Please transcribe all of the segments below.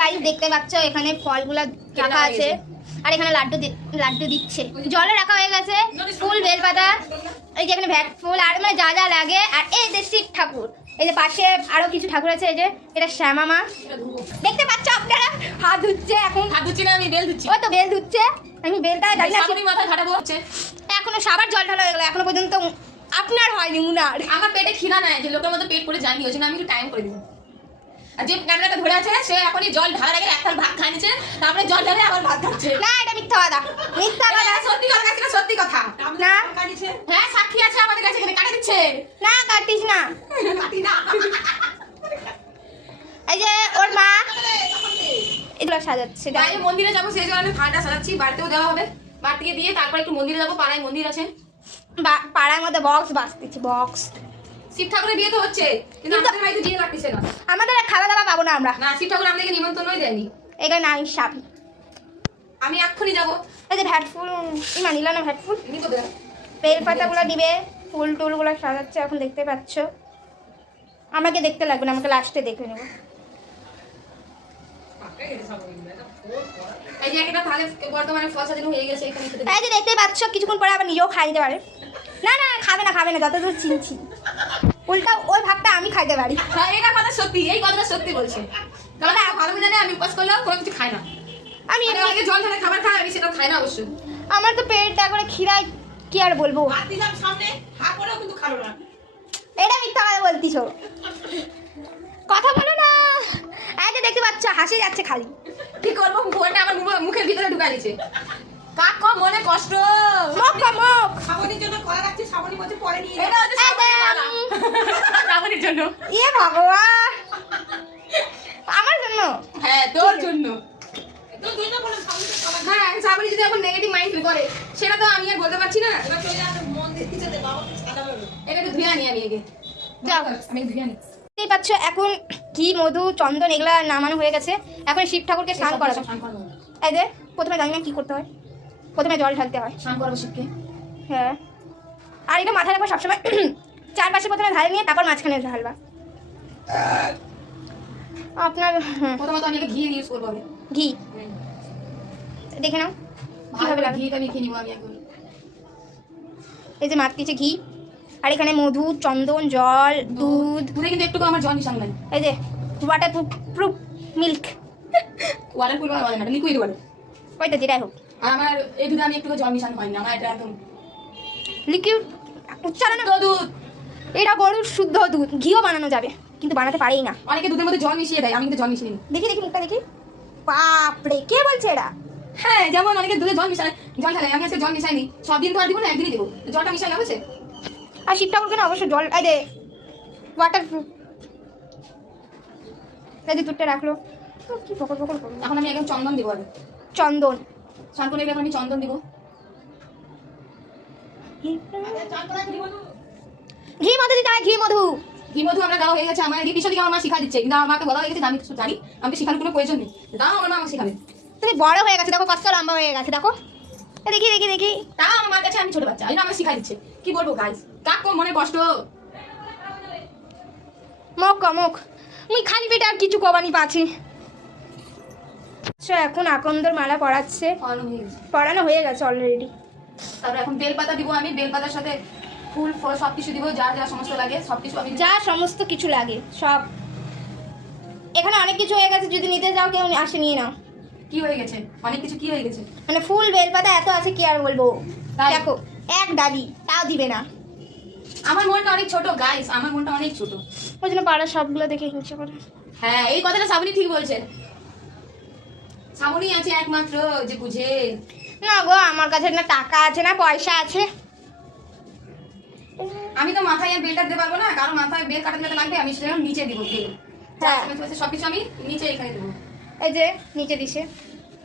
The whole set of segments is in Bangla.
গাইস দেখতে পাচ্ছ এখানে ফলগুলো রাখা আছে আর এখানে লাড্ডু দিচ্ছে, জলে রাখা হয়ে গেছে, ফুল বেলপাতা, এই যে এখানে ভ্যাট ফুল আর মানে যা যা লাগে। আর এই যে শিব ঠাকুর, এই যে পাশে আরো কিছু ঠাকুর আছে, এই যে এটা শ্যামা মা দেখতে পাচ্ছ আপনারা। হাত ধুচ্ছে, এখন হাত ধুচ্ছি না, আমি বেল ধুচ্ছি। ও তো বেল ধুচ্ছে, আমি বেলটা জানি না, সাবুনি মাথা ঘাটাবো হচ্ছে। এখনো সাবার জল ঢালা হয়ে গেল, এখনো পর্যন্ত আপনার হয়নি উনার। আমার পেটে খিদা নাই, যে লোকের মতো পেট করে যায়নি, ওই জন্য আমি একটু টাইম করে দিব। আর যে ক্যামেরাটা ধরে আছে সে এখনই জল ঢালার আগে এক থাল ভাত খাই নিচ্ছে, তারপরে জল ঢালে আবার ভাত খাচ্ছে। না এটা মিথ্যা কথা, মিথ্যা কথা, সত্যি কথা কাছে, সত্যি কথা না। হ্যাঁ সাক্ষী আছে আমাদের কাছে, এখানে কাটা দিচ্ছে না কাটিস না, কাটি না। এই যে ওর মা এগুলো সাজাচ্ছে। গায়ে মন্দিরে যাবো সেই জন্য আমি খানটা সাজাচ্ছি, বাড়িতেও দেওয়া হবে, বাড়ি থেকে দিয়ে তারপর একটু মন্দিরে যাবো, পাড়ায় মন্দির আছে। পাড়ার মধ্যে বক্স বাজতেছে, বক্স। শিব ঠাকুরের বিয়ে তো হচ্ছে, কিন্তু আমাদের বাড়িতে বিয়ে লাগতেছে না। আমাদের খাওয়া দাওয়া পাবো না আমরা, না শিব ঠাকুর আমাদেরকে নিমন্ত্রণই দেয়নি। এখানে নাই সাবি। আমি এক্ষুনি যাবো। এই যে ভ্যাট ফুল ইমা নিল না, ভ্যাট ফুল নি তো দেন। বেল পাতাগুলো দিবে, ফুল টুলগুলো সাজাচ্ছে এখন দেখতে পাচ্ছ। আমাকে দেখতে লাগবে না, আমাকে লাস্টে দেখে নেবো। এই যে একটা তাহলে বর্তমানে ফল সাজানো হয়ে গেছে এখানে। এই যে দেখতে পাচ্ছ কিছুক্ষণ পরে আবার নিজেও খাই দিতে পারে। না না খাবে না, খাবে না, যতদূর চিনছি উল্টা ওই ভাগটা আমি খাইতে পারি। হ্যাঁ এটা কথা সত্যি, এই কথাটা সত্যি বলছে। তাহলে ভালো জানে আমি উপাস করলেও কোনো কিছু খাই না। আমি এমনি জল ঢালা খাবার খাই, আমি সেটা খাই না অবশ্যই। আমার তো পেটটা করে খিরায়, কি আর বলবো। সামনে হা করেও কিন্তু খালো না। এটা মিথ্যা কথা বলতিস, কথা বলো না। এই যে দেখতে পাচ্ছ হাসি যাচ্ছে খালি। কি করবো, ফোনটা আমার মুখের ভিতরে ঢুকাই দিয়েছে। কাক কম মনে কষ্ট। মুখ মুখ শ্রাবণীর জন্য কলা রাখছি, শ্রাবণী বলছে পরে নিয়ে এটা হচ্ছে শ্রাবণীর জন্য। ইয়ে ভগবান, আমার জন্য? হ্যাঁ তোর জন্য। হ্যাঁ শ্রাবণী যদি এখন নেগেটিভ মাইন্ড ফিল করে সেটা তো আমি আর বলতে পারছি না। এটা একটু ধুয়ে আনি আমি আগে। যাও আমি ধুয়ে আনি। দেখতেই পাচ্ছ এখন কি মধু চন্দন এগুলা নামানো হয়ে গেছে, এখন শিব ঠাকুরকে স্নান করাবে। এই যে প্রথমে জানি না কি করতে হয়, প্রথমে জল ঢালতে হয়। স্নান করাবো শিবকে। হ্যাঁ আর এটা মাথায় রাখবো সবসময়, চারপাশে প্রথমে ঢালে নিয়ে তারপর মাঝখানে ঢালবা। আপনার প্রথমত আমি ঘি ইউজ করবো। আমি ঘি দেখে নাও কিভাবে লাগে। ঘিটা মেখে নিবো আমি এখন। এই যে মাতৃছে ঘি, আর এখানে মধু চন্দন জল দুধ। দুধে কিন্তু একটু আমার জল মিশানো নাই। এই যে ওয়াটার প্রুফ মিল্ক, ওয়াটার ফুল বলে না, লিকুইড বলে। ওইটা যেটাই হোক। আর আমার এই দুধে আমি একটু জল মিশানো হয়নি, আমার এটা একদম লিকুইড উচ্চারণ। দুধ, এটা গরুর শুদ্ধ দুধ, ঘিও বানানো যাবে কিন্তু বানাতে পারেই না। অনেকে দুধের মধ্যে জল মিশিয়ে দেয়, আমি কিন্তু জল মিশিয়ে নিই। দেখি দেখি মুখটা দেখি, বাপরে কে বলছে এটা? হ্যাঁ যেমন অনেকে দুধে জল মিশায়, জল ঢালে, আমি আজকে জল মিশাইনি। সব দিন তো আর দিব না, একদিনই দেবো, জলটা মিশাই না বুঝছে। আর শিব ঠাকুরকে না অবশ্যই জল, এই যে ওয়াটার প্রুফ, এই যে দুধটা রাখলো কি পকর পকর করবো। এখন আমি একদম চন্দন দিব, আগে চন্দন স্নান করে এখন আমি চন্দন দিব। ঘি মধু দিতে হয়, ঘি মধু। ঘি মধু আমরা দেওয়া হয়ে গেছে, আমার এই বিষয় আমার শিখা দিচ্ছে, কিন্তু আমার মাকে বলা হয়ে গেছে আমি কিছু জানি, আমাকে শেখানোর কোনো প্রয়োজন নেই। দাও আমার মা আমাকে শেখাবে। তুমি বড় হয়ে গেছে দেখো, কত লম্বা হয়ে গেছে দেখো, দেখি দেখি দেখি। তাও আমার মার কাছে আমি ছোট বাচ্চা, আমি আমাকে শিখাই দিচ্ছে। কি বলবো গাইস, কাক কম মনে কষ্ট। মুখ মুখ মুই খালি পেটে আর কিছু কবানি পাচ্ছি। এখন আকন্দর মালা পরাচ্ছে, পরানো হয়ে গেছে অলরেডি। তারপর এখন বেলপাতা দিব আমি, বেলপাতার সাথে ফুল ফল সবকিছু দিব, যা যা সমস্ত লাগে সবকিছু আমি যা সমস্ত কিছু লাগে সব। এখানে অনেক কিছু হয়ে গেছে, যদি নিতে যাও কেউ আসে নিয়ে নাও। কি হয়ে গেছে, অনেক কিছু কি হয়ে গেছে, মানে ফুল বেলপাতা এত আছে কি আর বলবো। তাই? দেখো এক ডালি তাও দিবে না। আমার মনটা অনেক ছোট গাইস, আমার মনটা অনেক ছোট, ওই জন্য পাড়ার সবগুলো দেখে হিংসা করে। হ্যাঁ এই কথাটা শ্রাবণী ঠিক বলছে, শ্রাবণী আছে একমাত্র যে বুঝে। না গো আমার কাছে না টাকা আছে না পয়সা আছে। আমি তো মাথায় আর বেলটা দিতে পারবো না, কারণ মাথায় বেল কাটাতে যেতে লাগবে, আমি সেটা নিচে দিব বেল। হ্যাঁ সবকিছু আমি নিচে এখানে দেবো। এই যে নিচে দিছে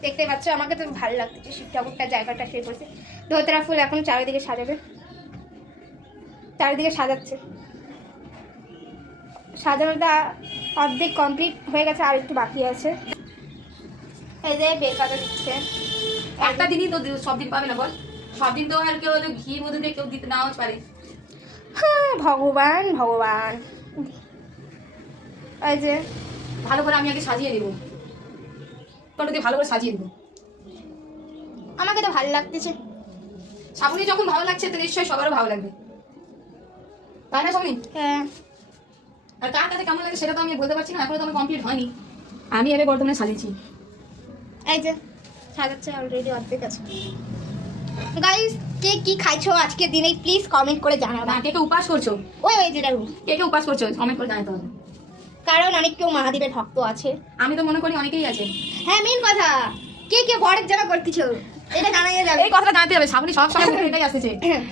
দেখতে পাচ্ছ, আমাকে তো ভালো লাগছে শিব ঠাকুরটা জায়গাটা সে করছে। ধোতরা ফুল এখন চারিদিকে সাজাবে, চারিদিকে সাজাচ্ছে। সাজানোটা অর্ধেক কমপ্লিট হয়ে গেছে, আর একটু বাকি আছে। এই যে বেকাটা দিচ্ছে। একটা দিনই তো সব দিন পাবে না বল, সব দিন তো আর কেউ ঘি মধু দিয়ে কেউ দিতে নাও পারে। হ্যাঁ ভগবান ভগবান। এই যে ভালো করে আমি আগে সাজিয়ে দেবো। ফটো দিয়ে ভালো করে সাজিয়ে দেবো। আমাকে তো ভালো লাগতেছে। শ্রাবণী যখন ভালো লাগছে তো নিশ্চয়ই সবারও ভালো লাগবে, তাই না শ্রাবণী? হ্যাঁ, আর কার কাছে কেমন লাগে সেটা তো আমি বলতে পারছি না, এখনো তো আমার কমপ্লিট হয়নি। আমি এবার বর্তমানে সাজিয়েছি। এই যে সাজাচ্ছে অলরেডি অর্ধেক আছে। গাইস, কে কি খাইছো আজকের দিনে প্লিজ কমেন্ট করে জানাবা। না, কে কে উপাস করছো, ওই যেটা কে কে উপাস করছো কমেন্ট করে জানাতে হবে। কারণ অনেক কেউ মহাদেবের ভক্ত আছে। আমি তো মনে করি অনেকেই আছে। হ্যাঁ, মেন কথা, কে কে বরের জন্য করতেছো এটা জানা যাবে। এই কথাটা জানতে হবে। শ্রাবণী সব সময় মুখে এটাই আসতেছে,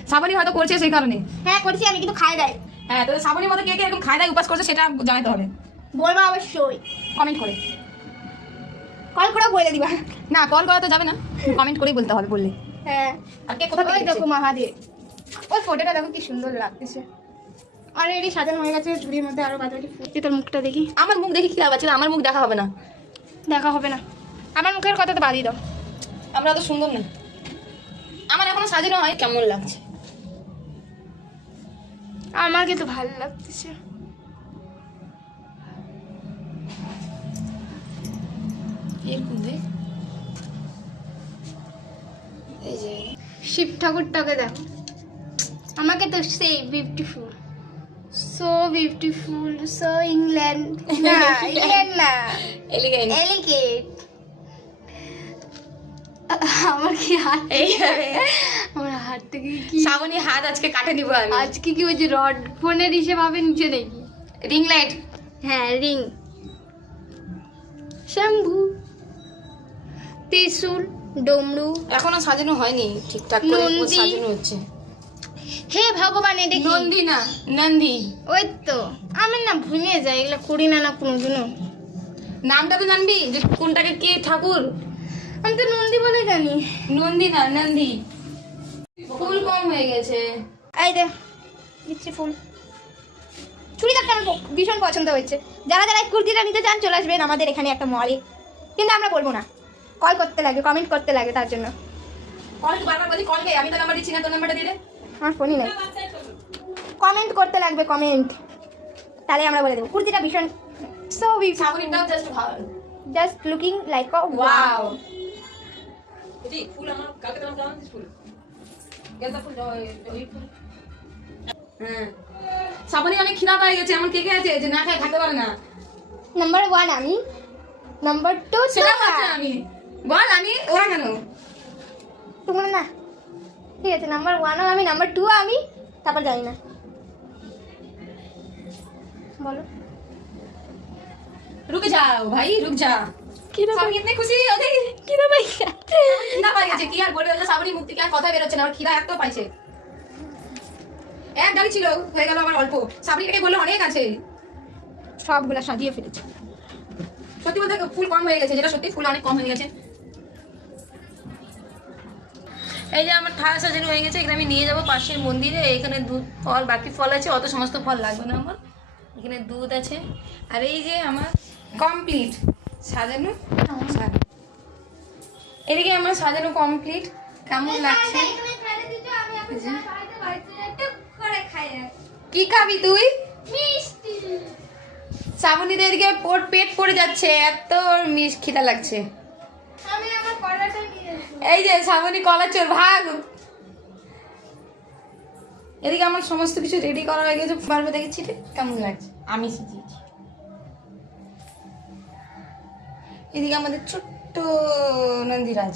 শ্রাবণী হয়তো করছে সেই কারণে। হ্যাঁ করছি আমি, কিন্তু খাই দেয়। হ্যাঁ, তো শ্রাবণীর মতো কে কে এরকম খায় দায় উপাস করছে সেটা জানাতে হবে বলবা অবশ্যই, কমেন্ট করে। কল করে বলে দিবা। না, কল করা তো যাবে না, কমেন্ট করেই বলতে হবে বললে। হ্যাঁ, আর কে কোথা থেকে ওই দেখো মহাদেব, ওই ফটোটা দেখো কি সুন্দর লাগতেছে। অলরেডি সাজানো হয়ে গেছে ঝুড়ির মধ্যে, আরো বাজারে ফুটছে। তোর মুখটা দেখি। আমার মুখ দেখি কি লাভ আছে? আমার মুখ দেখা হবে না। দেখা হবে না, আমার মুখের কথা তো বাদই দাও। আমরা তো সুন্দর না, আমার এখনো সাজানো হয়। কেমন লাগছে? আমাকে তো ভালো লাগতেছে। এই যে শিব ঠাকুরটাকে দেখো, আমাকে তো সেই beautiful, so beautiful, so England না, ইংল্যান্ড না, এলিগেন্ট। এলিগেট। আমার কি হাত, আমার হাত থেকে কি শ্রাবণী হাত আজকে কাটে নিব আমি। আজকে কি ওই যে রড ফোনের হিসেবে নিচে দেখি। Ring light. হ্যাঁ, রিং, শ্যাম্পু, ত্রিশূল, ডমরু। এখনো সাজানো হয়নি ঠিকঠাক করে, নন্দী। সাজানো হচ্ছে। হে ভগবান, এটা কি? নন্দী না, নন্দী। ওই তো, আমি না ভুলে যাই, এগুলো করি না কোনোদিনও। নামটা তো জানবি যে কোনটাকে কি ঠাকুর। আমি তো নন্দী বলে জানি। নন্দী না, নন্দী। ফুল কম হয়ে গেছে। এই দে দিচ্ছি ফুল। চুড়িদারটা আমার ভীষণ পছন্দ হয়েছে। যারা যারা এই কুর্তিটা নিতে চান চলে আসবেন আমাদের এখানে একটা মলে, কিন্তু আমরা বলবো না, কল করতে লাগে, কমেন্ট করতে লাগে, তার জন্য। কল তো বারবার বলি, কল কে? আমি তো নাম্বার দিচ্ছি না, তোর নাম্বারটা দিয়ে দে। আমার ফোনই নেই। কমেন্ট করতে লাগবে, কমেন্ট, তাহলে আমরা বলে দেবো। কুর্তিটা ভীষণ সো শ্রাবণীটাও জাস্ট ভালো। জাস্ট লুকিং লাইক আ ওয়াও। এটি ফুল আমার কালকে তোমার কেমন ফুল? গেন্দা ফুল দাও, ওই ফুল। হ্যাঁ, শ্রাবণী অনেক খিদা পেয়ে গেছে। এমন কে কে আছে যে না খায় থাকতে পারে না? নাম্বার 1 আমি, নাম্বার 2 সেটা বলছি আমি। বল, আমি ওরা কেন? তোমরা না, ঠিক আছে, নাম্বার 1ও আমি, নাম্বার 2 আমি, তারপর জানি না। বলো। रुक जाओ भाई, रुक जा। কিরা সবাই ইতনে খুশি हो गई। কিরা ভাই, খিদা পেয়ে গেছে, কি আর বলবে? ওই যে শ্রাবণী মুখ থেকে আর কথা বেরোচ্ছে না, ওর খিদা এত পাইছে। এক গাড়ি ছিল, হয়ে গেল আমার অল্প। শ্রাবণীকে বললো অনেক আছে। সবগুলা সাজিয়ে ফেলেছে। সত্যি বলতে ফুল কম হয়ে গেছে, যেটা সত্যি ফুল অনেক কম হয়ে গেছে। এই যে আমার থালা সাজানো হয়ে গেছে, এখানে আমি নিয়ে যাবো পাশের মন্দিরে। এখানে দুধ ফল, বাকি ফল আছে, অত সমস্ত ফল লাগবে না আমার। এখানে দুধ আছে, আর এই যে আমার কমপ্লিট সাজানো। এদিকে আমার সাজানো কমপ্লিট। কেমন লাগছে? কি খাবি তুই? মিষ্টি। শ্রাবণীদের এদিকে পেট পড়ে যাচ্ছে, এত মিষ্টি খিদা লাগছে। আমি আমার কলাটা নিয়ে আসবো। এই যে শ্রাবণী কলা চোর, ভাগ। এদিকে আমার সমস্ত কিছু রেডি করা হয়ে গেছে। পারবে দেখেছি কেমন লাগছে, আমি শিখিয়েছি। এদিকে আমাদের ছোট্ট নন্দীরাজ।